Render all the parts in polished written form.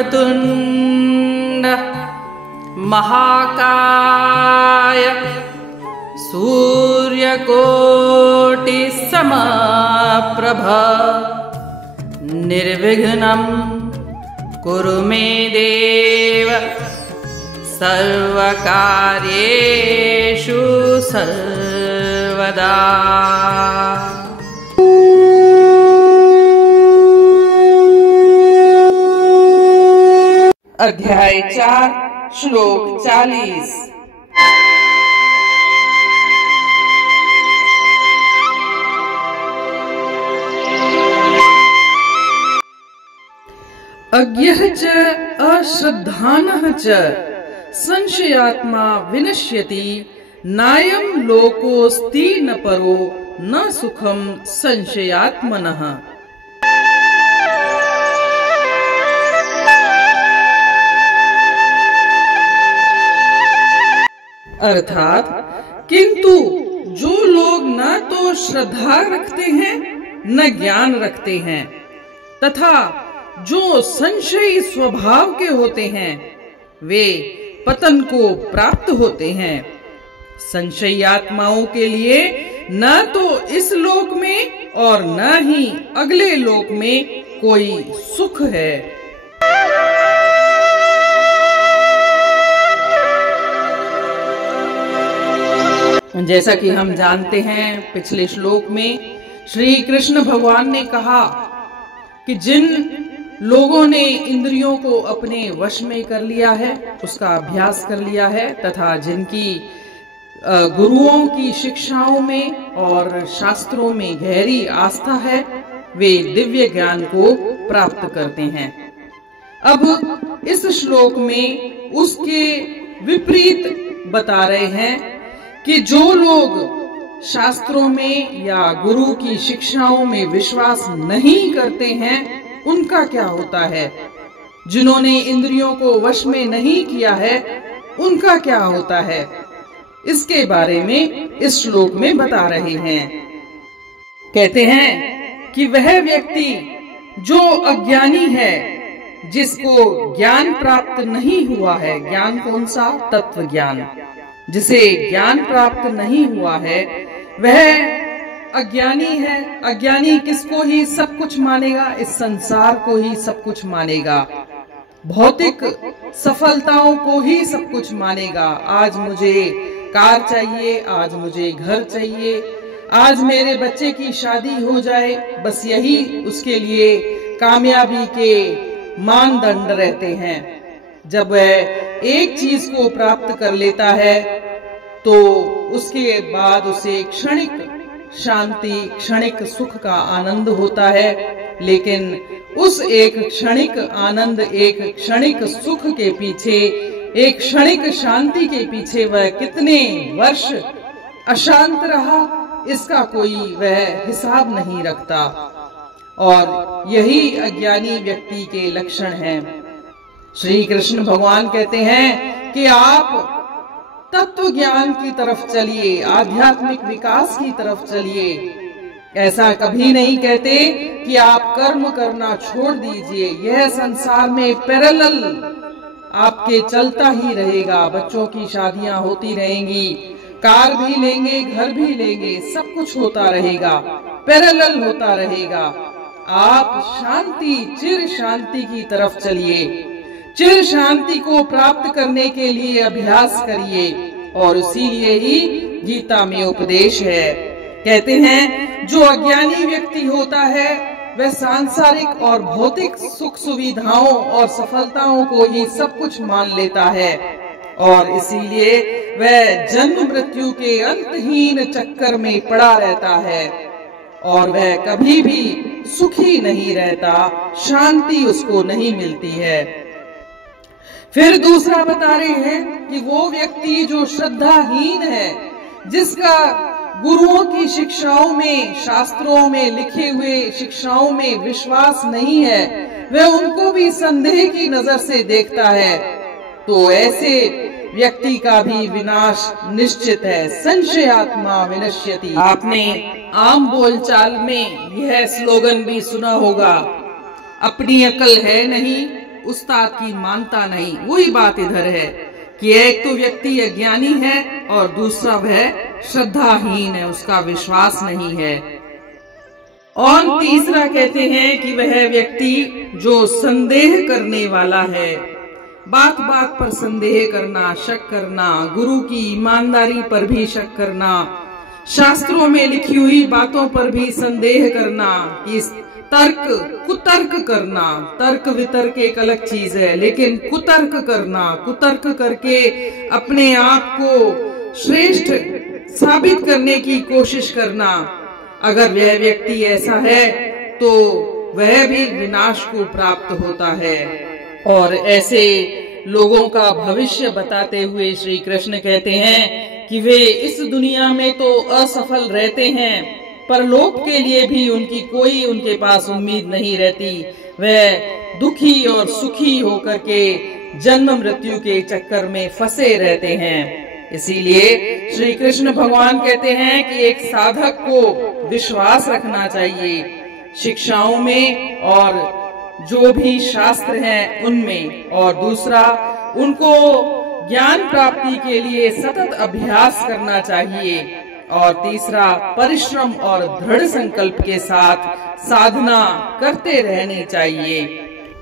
वक्रतुण्ड महाकाय सूर्यकोटि समप्रभ निर्विघ्नं कुरु मे देव सर्वकार्येषु सर्वदा। अध्याय 4 श्लोक 40। अज्ञः च अश्रद्धानः च संशयात्मा विनश्यति नायं लोकोऽस्ति न परो न सुखम संशयात्मनः। अर्थात किंतु जो लोग न तो श्रद्धा रखते हैं न ज्ञान रखते हैं तथा जो संशयी स्वभाव के होते हैं वे पतन को प्राप्त होते हैं। संशयी आत्माओं के लिए न तो इस लोक में और न ही अगले लोक में कोई सुख है। जैसा कि हम जानते हैं, पिछले श्लोक में श्री कृष्ण भगवान ने कहा कि जिन लोगों ने इंद्रियों को अपने वश में कर लिया है, उसका अभ्यास कर लिया है तथा जिनकी गुरुओं की शिक्षाओं में और शास्त्रों में गहरी आस्था है, वे दिव्य ज्ञान को प्राप्त करते हैं। अब इस श्लोक में उसके विपरीत बता रहे हैं कि जो लोग शास्त्रों में या गुरु की शिक्षाओं में विश्वास नहीं करते हैं उनका क्या होता है, जिन्होंने इंद्रियों को वश में नहीं किया है उनका क्या होता है, इसके बारे में इस श्लोक में बता रहे हैं। कहते हैं कि वह व्यक्ति जो अज्ञानी है, जिसको ज्ञान प्राप्त नहीं हुआ है, ज्ञान कौन सा? तत्व ज्ञान। जिसे ज्ञान प्राप्त नहीं हुआ है वह अज्ञानी है। अज्ञानी किसको ही सब कुछ मानेगा? इस संसार को ही सब कुछ मानेगा, भौतिक सफलताओं को ही सब कुछ मानेगा। आज मुझे कार चाहिए, आज मुझे घर चाहिए, आज मेरे बच्चे की शादी हो जाए, बस यही उसके लिए कामयाबी के मानदंड रहते हैं। जब वह एक चीज को प्राप्त कर लेता है तो उसके बाद उसे क्षणिक शांति, क्षणिक सुख का आनंद होता है, लेकिन उस एक क्षणिक आनंद, एक क्षणिक सुख के पीछे, एक क्षणिक शांति के पीछे वह कितने वर्ष अशांत रहा, इसका कोई वह हिसाब नहीं रखता। और यही अज्ञानी व्यक्ति के लक्षण हैं। श्री कृष्ण भगवान कहते हैं कि आप तत्व ज्ञान की तरफ चलिए, आध्यात्मिक विकास की तरफ चलिए। ऐसा कभी नहीं कहते कि आप कर्म करना छोड़ दीजिए। यह संसार में पैरेलल आपके चलता ही रहेगा। बच्चों की शादियां होती रहेंगी, कार भी लेंगे, घर भी लेंगे, सब कुछ होता रहेगा, पैरेलल होता रहेगा। आप शांति, चिर शांति की तरफ चलिए। चिर शांति को प्राप्त करने के लिए अभ्यास करिए और इसीलिए ही गीता में उपदेश है। कहते हैं जो अज्ञानी व्यक्ति होता है वह सांसारिक और भौतिक सुख सुविधाओं और सफलताओं को ही सब कुछ मान लेता है और इसीलिए वह जन्म मृत्यु के अंतहीन चक्कर में पड़ा रहता है और वह कभी भी सुखी नहीं रहता, शांति उसको नहीं मिलती है। फिर दूसरा बता रहे हैं कि वो व्यक्ति जो श्रद्धाहीन है, जिसका गुरुओं की शिक्षाओं में, शास्त्रों में लिखे हुए शिक्षाओं में विश्वास नहीं है, वह उनको भी संदेह की नजर से देखता है, तो ऐसे व्यक्ति का भी विनाश निश्चित है। संशयात्मा विनश्यति। आपने आम बोलचाल में यह स्लोगन भी सुना होगा, अपनी अकल है नहीं उस्ताद की मानता नहीं। वही बात इधर है कि एक तो व्यक्ति अज्ञानी है और दूसरा वह श्रद्धाहीन है, उसका विश्वास नहीं है। और तीसरा कहते हैं कि वह व्यक्ति जो संदेह करने वाला है, बात बात पर संदेह करना, शक करना, गुरु की ईमानदारी पर भी शक करना, शास्त्रों में लिखी हुई बातों पर भी संदेह करना, इस कुतर्क करना। तर्क वितर्क एक अलग चीज है, लेकिन कुतर्क करना, कुतर्क करके अपने आप को श्रेष्ठ साबित करने की कोशिश करना, अगर वह व्यक्ति ऐसा है तो वह भी विनाश को प्राप्त होता है। और ऐसे लोगों का भविष्य बताते हुए श्री कृष्ण कहते हैं कि वे इस दुनिया में तो असफल रहते हैं, परलोक के लिए भी उनके पास उम्मीद नहीं रहती। वह दुखी और सुखी होकर के जन्म मृत्यु के चक्कर में फंसे रहते हैं। इसीलिए श्री कृष्ण भगवान कहते हैं कि एक साधक को विश्वास रखना चाहिए शिक्षाओं में और जो भी शास्त्र हैं उनमें, और दूसरा उनको ज्ञान प्राप्ति के लिए सतत अभ्यास करना चाहिए, और तीसरा परिश्रम और दृढ़ संकल्प के साथ साधना करते रहनी चाहिए।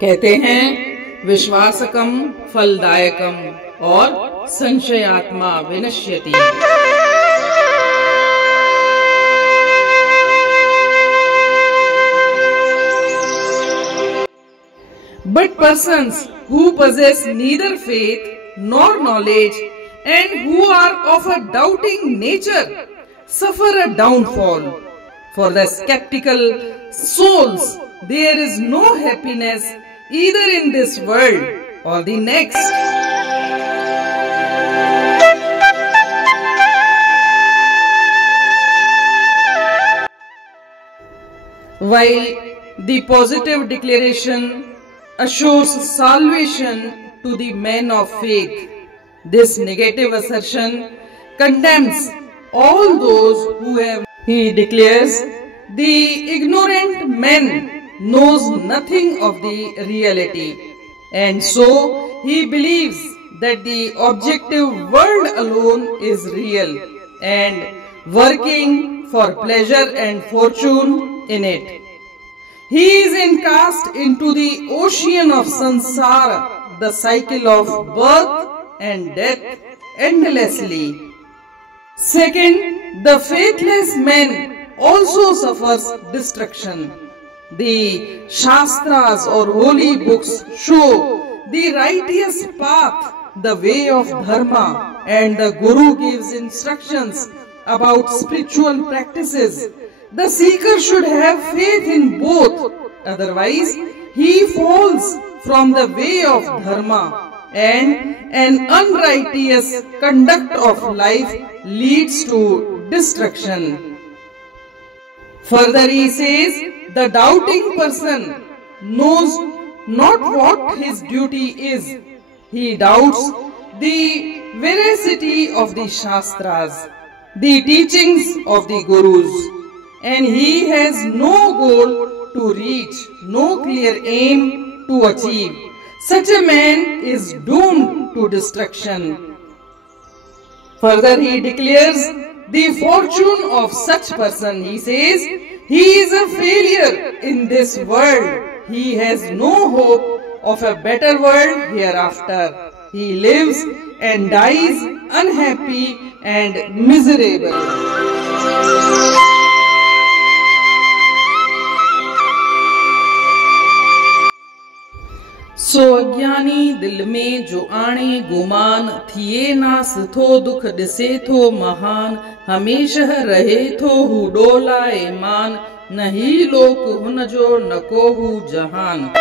कहते हैं विश्वासकम फलदायकम और संशयात्मा विनश्यति। But persons who possess neither faith nor knowledge and who are of a doubting nature suffer a downfall. For the skeptical souls there is no happiness either in this world or the next. While the positive declaration assures salvation to the men of faith, this negative assertion condemns all those who have. He declares the ignorant man knows nothing of the reality, and so he believes that the objective world alone is real and working for pleasure and fortune in it. He is encast into the ocean of samsara, the cycle of birth and death endlessly. Second, the faithless man also suffers destruction. The Shastras or holy books show the righteous path, the way of dharma, and the Guru gives instructions about spiritual practices. The seeker should have faith in both, otherwise he falls from the way of dharma, and an unrighteous conduct of life leads to destruction. Further he says, the doubting person knows not what his duty is. He doubts the veracity of the Shastras, the teachings of the Gurus, and he has no goal to reach, no clear aim to achieve. Such a man is doomed to destruction. Further he declares the fortune of such person. He says, he is a failure in this world. He has no hope of a better world hereafter. He lives and dies unhappy and miserable. सो अज्ञानी दिल में जो आणे गुमान, थिए ना सुथो दुख दिसे थो महान, हमेशा रहे थो हु डोलाए मान, नहीं लोक हुन जो नको हु जहान।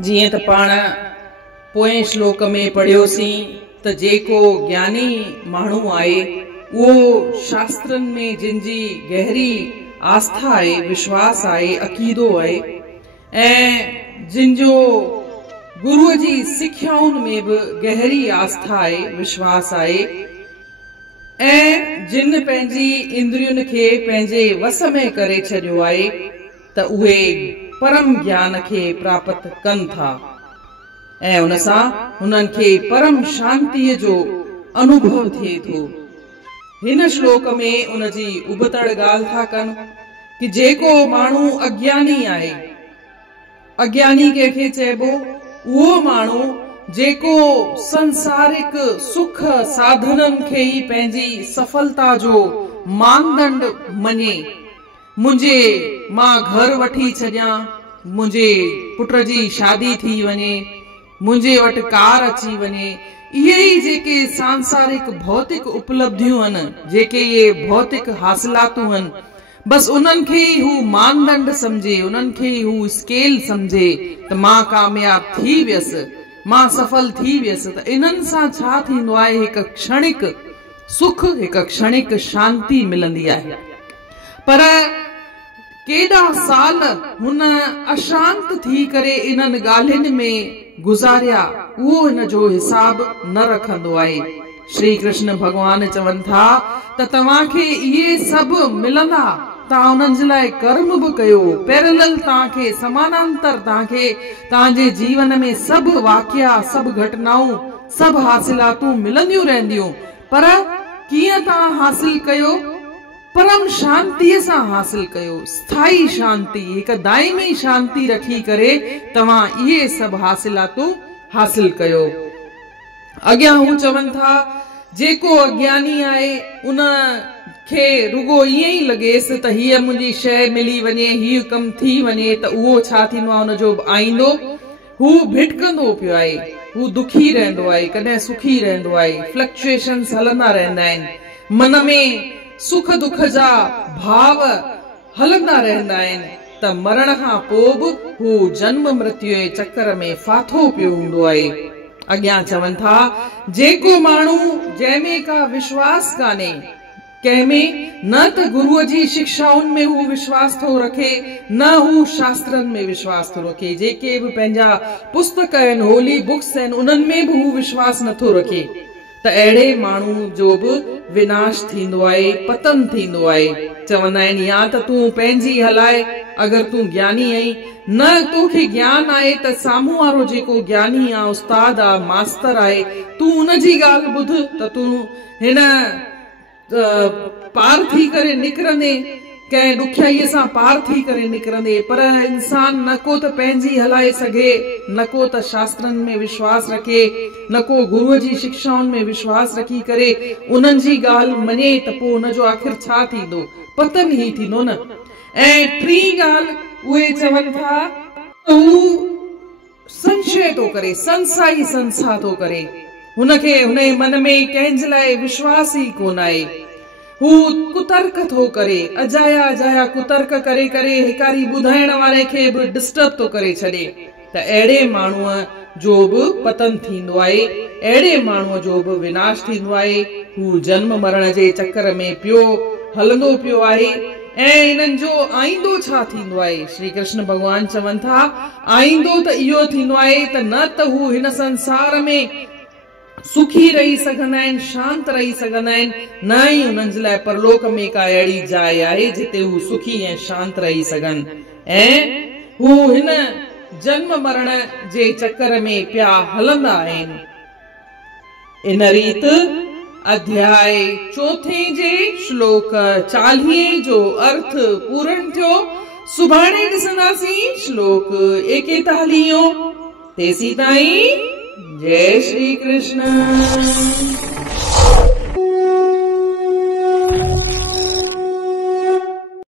जीअं त पाण पोएं श्लोक में पढ़ियोसीं त जेको ज्ञानी माण्हू आहे वो शास्त्रन में जिनजी गहरी आस्था आहे, विश्वास आहे, अकीदो आहे, ऐं जिनजो गुरुअ जी सिख्याउनि में भी गहरी आस्था आहे, विश्वास आहे, ऐं जिन पंहिंजी इंद्रियुनि खे पंहिंजे वस में करे छॾियो आहे त उहे परम ज्ञान खे प्राप्त कनि था ऐं उन सां हुननि खे परम शांतीअ जो अनुभव थिए थो। हिन श्लोक में उन जी उबतड़ ॻाल्हि था कनि कि जेको माण्हू अज्ञानी आहे, अज्ञानी कंहिंखे चइबो, उहो माण्हू जेको संसारिक सुख साधननि खे ई पंहिंजी सफलता जो मानदंड मञे। मां घर वठी छॾियां, मुंहिंजे पुट जी शादी थी वञे, मुंहिंजे वटि कार अची वञे, इहे ई जेके सांसारिक भौतिक उपलब्धियूं आहिनि, जेके इहे भौतिक हासिलातूं आहिनि, बस उन्हनि खे ई हू मानदंड समझे, उन्हनि खे ई हू स्केल समझे त मां कामयाब थी वियसि, मां सफल थी वियसि। त इन्हनि सां छा थींदो आहे, हिकु क्षणिक सुख, हिकु क्षणिक शांती मिलंदी आहे, पर केॾा साल हुन अशांत थी करे इन्हनि ॻाल्हियुनि में गुज़ारिया, उहो हिन जो हिसाब न रखंदो आहे। श्री कृष्ण भगवान चवनि था त तव्हांखे इहे सभु मिलंदा, तव्हां उन्हनि जे लाइ कर्म बि कयो, पैरेलल तव्हांखे समानांतर तव्हांखे तव्हांजे जीवन में सभु वाकिया, सभु घटनाऊं, सभु हासिलातूं मिलंदियूं रहंदियूं, पर कीअं तव्हां हासिल कयो? परम शांतीअ सां हासिल कयो, स्थाई शांती, हिकु दाइमी शांती रखी करे तव्हां इहे सभु हासिलातूं हासिल कयो। अॻियां हू चवनि था जेको अज्ञानी आहे उन खे रुगो ईअं ई लॻेसि त हीअ मुंहिंजी शइ मिली वञे, हीअ कमु थी वञे, त उहो छा थींदो आहे, हुनजो आईंदो हू भिटकंदो पियो आहे, हू दुखी रहंदो आहे, कॾहिं सुखी रहंदो आहे, फ्लक्चुएशन्स हलंदा रहंदा आहिनि, मन में सुख दुख जा भाव हलंदा रहंदा आहिनि, त मरण खां पोइ बि हू जन्म मृत्यु जे चक्कर में फाथो पियो हूंदो आहे। अॻियां चवनि था जेको माण्हू जंहिंमें का विश्वास कान्हे, कंहिंमें न त गुरुअ जी शिक्षाउनि में हू विश्वास थो रखे, न हू शास्त्रनि में विश्वास थो रखे, जेके बि पंहिंजा पुस्तक आहिनि, होली बुक्स आहिनि, उन्हनि में बि हू विश्वास नथो रखे, त अहिड़े माण्हू जो बि विनाश थींदो आहे, पतन थींदो आहे। चवंदा आहिनि या त तूं पंहिंजी हलाए अगरि तूं ज्ञानी आहीं, न तोखे ज्ञान आहे त साम्हूं वारो जेको ज्ञानी आहे, उस्ताद आहे, मास्तर आहे, तूं उनजी ॻाल्हि ॿुध त तूं हिन पार थी करे निकिरंदे, कंहिं ॾुखियाईअ सां पार थी करे निकिरंदे। पर इंसान न को त पंहिंजी हलाए सघे, न को त शास्त्रनि में विश्वास रखे, न को गुरुअ जी शिक्षाउनि में विश्वास रखी करे उन्हनि जी ॻाल्हि मञे, त पोइ हुनजो आख़िर छा थींदो, पतन ई थींदो न। ऐं टी ॻाल्हि उहे चवनि था हू संशय थो करे, संसाई संसा थो करे, हुनखे हुनजे मन में कंहिंजे लाइ विश्वास ई कोन आहे, हू कुतर्क थो करे, अजाया अजाया कुतर्क करे करे हिकारी ॿुधाइण वारे खे बि डिस्टर्ब थो करे छॾे। त अहिड़े माण्हूअ जो बि पतन थींदो आहे, अहिड़े माण्हूअ जो बि विनाश थींदो आहे, हू जन्म मरण जे चक्कर में पियो हलंदो पियो आहे। ऐं इन्हनि जो आईंदो छा थींदो आहे, श्री कृष्ण भगवान चवनि था आईंदो त इहो थींदो आहे त न त हू हिन संसार में सुखी रही सघंदा आहिनि, शांत रही सघंदा आहिनि, न ई उन्हनि जे लाइ परलोक में का अहिड़ी जाइ आहे जिते हू सुखी ऐं शांत रही सघनि, ऐं हू हिन जन्म मरण जे चक्कर में पिया हलंदा आहिनि। इन रीत अध्याय 4 जे श्लोक 40 जो अर्थ पूर्ण थियो। सुभाणे ॾिसंदासीं श्लोक 41। तेसी ताईं जय श्री कृष्ण।